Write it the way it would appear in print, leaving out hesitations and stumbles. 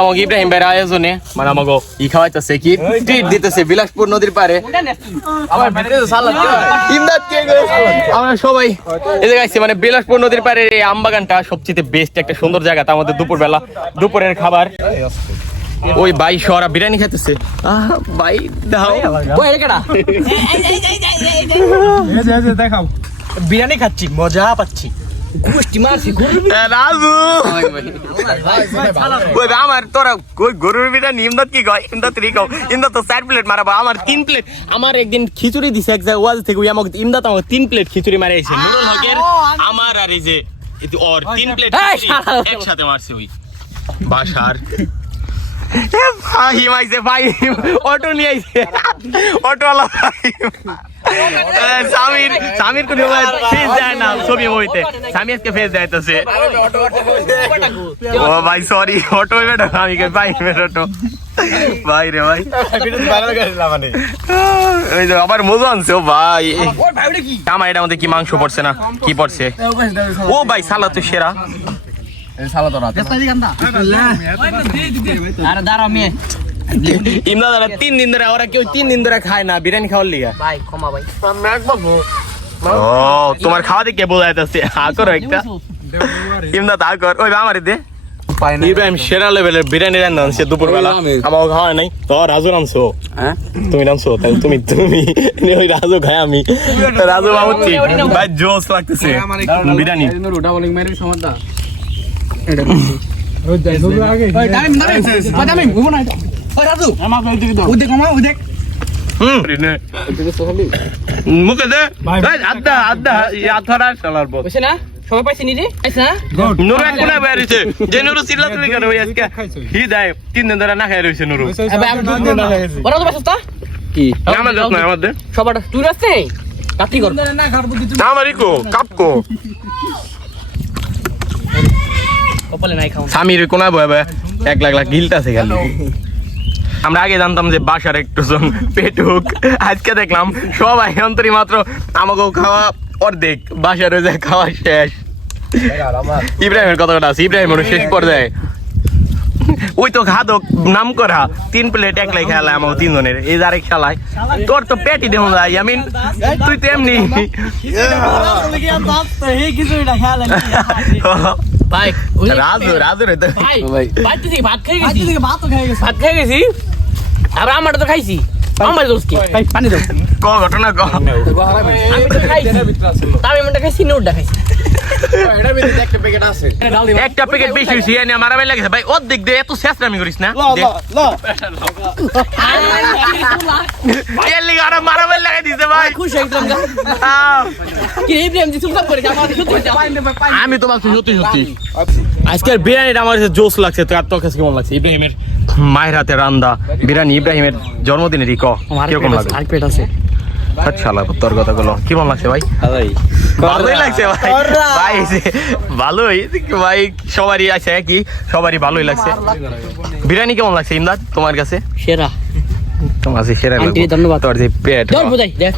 আমাকে ইব্রাহিম ভাইয়ের আয়োজনে মানে আমাকে ই খাওয়াইতেছে কি ট্রিট দিতেছে বিলাসপুর নদীর পারে আমরা সবাই এই জায়গায় মানে বিলাসপুর নদীর পারে এই আমবাগানটা সবচেয়ে বেস্ট একটা সুন্দর জায়গা। তার মধ্যে দুপুরবেলা দুপুরের খাবার ওই ভাই সরা বিরিয়ানি খেতেছে ভাই দাও দেখাও বিরিয়ানি খাচ্ছি মজা পাচ্ছি গোষ্ঠী মারছি রাজু আমার তোরা কই গরুর বিরিয়ানি ইমদাদ কি কয় ইমদাদ রি কও ইমদাদ তো 4 প্লেট মারাবা আমার 3 প্লেট আমার একদিন খিচুড়ি দিছে এক জায়গা ওয়াজ থেকে ওই আমাকে ইমদাদ আমাকে 3 প্লেট খিচুড়ি মারে এসে নুরুল হকের আমার আর এই যে ওর 3 প্লেট একসাথে মারছে ওই বাসার ভাই মাইছে ভাই অটো নিয়ে আইছে অটোওয়ালা ভাই সামির কোন ফেস দেয় না ছবি মুভিতে সামি আজকে ফেস দেয়তেছে ও ভাই সরি অটো বেটা আমি কে ভাই অটো ভাই রে ভাই ওই যে আবার মজা আনছে ও ভাই আমার এটার মধ্যে কি মাংস পড়ছে না কি পড়ছে ও ভাই সালাদ তো সেরা ইমদাদ 3 দিন ধরে ওরা কেউ 3 দিন ধরে খায় না বিরিয়ানি খাওয়ার লিগা ভাই ক্ষমা ভাই ও তোমার খাওয়া দেখে বোঝা যাচ্ছে করো একটা ইমদাদ কর ওই আমারে দে ইব্রাহিম সেরা লেভেলের বিরিয়ানি রান্না আনছে দুপুরবেলা আমার খাওয়া নাই তো রাজু রানছো তুমি রানছো তাহলে তুমি ওই রাজু খাই আমি রাজু বাবুচ্ছি ভাই জোস লাগতেছে বিরিয়ানি মুখে দে আধা আধা আধারা চালার বল না সবাই পাইছে নি রে আইছ না নুরু এক কোণে বেরিয়েছে যে নুরু চিল্লা তুলি করে ওই আজকে হি দেয় 3 দিন ধরে না খাই রইছে নুরু এবার আমি 2 দিন না খাইছি ওরা তো বাসস্তা কি আমার যত্ন আমাদের সবার তুই আসছে কাটি কর না খাবো কিছু আমারই কো কাপকো কপালে নাই খাও সামির কোনা বয় 1 লাখ লাখ গিলতাছে গেল আমরা আগে জানতাম যে বাসার একটুজন পেটুক আজকে দেখলাম সবাই অন্তরি মাত্র আমাকে খাওয়া অর্ধেক বাসার রয়ে যায় খাওয়া শেষ ইব্রাহিমের কথাটা আছে ইব্রাহিমের শেষ পর্যায়ে ওই তো খাদক নাম করা 3 প্লেট একলাই খেলা আমার 3 জনের এই আরেক শালায় তোর তো পেটি দেবো যাই আমি তুই তো এমনি ভাই রাজু রাজু রে তো ভাই ভাত থেকে ভাত খেয়ে গেছি ভাত খেয়ে গেছি আর আমারটা তো খাইছি আমার দোস্ত কি ভাই পানি দাও ক ঘটনা ক আমি তো খাইছি আমি মনটা খাইছি নোটটা খাইছি এটা ভিতরে একটা প্যাকেট আছে একটা প্যাকেট বেশি হইছে এনে মারাবে লাগছে ভাই অর্ধেক দে এত শেষরামি করিস না এর লিগে আরে মারাবে লাগাই দিছে ভাই খুশি হইলাম কি ইব্রাহিম জি চুপ করে আমার আমি তো বলছি সত্যি সত্যি আজকের বিরিয়ানিটা আমার কাছে জোস লাগছে তো আর তোর কাছে কেমন লাগছে ইব্রাহিমের মায়ের হাতে রান্দা বিরিয়ানি ইব্রাহিমের জন্মদিনেরই কিরকম লাগে আর পেট আছে আচ্ছা তোর কথাগুলো কেমন লাগছে ভাই ভালোই লাগছে ভাই ভাই ভালোই ভাই সবারই আছে কি সবারই ভালোই লাগছে বিরিয়ানি কেমন লাগছে ইমদাদ তোমার কাছে সেরা তোমার কাছে সেরা আন্টি ধন্যবাদ তোর যে পেট ধর বোঝাই দেখ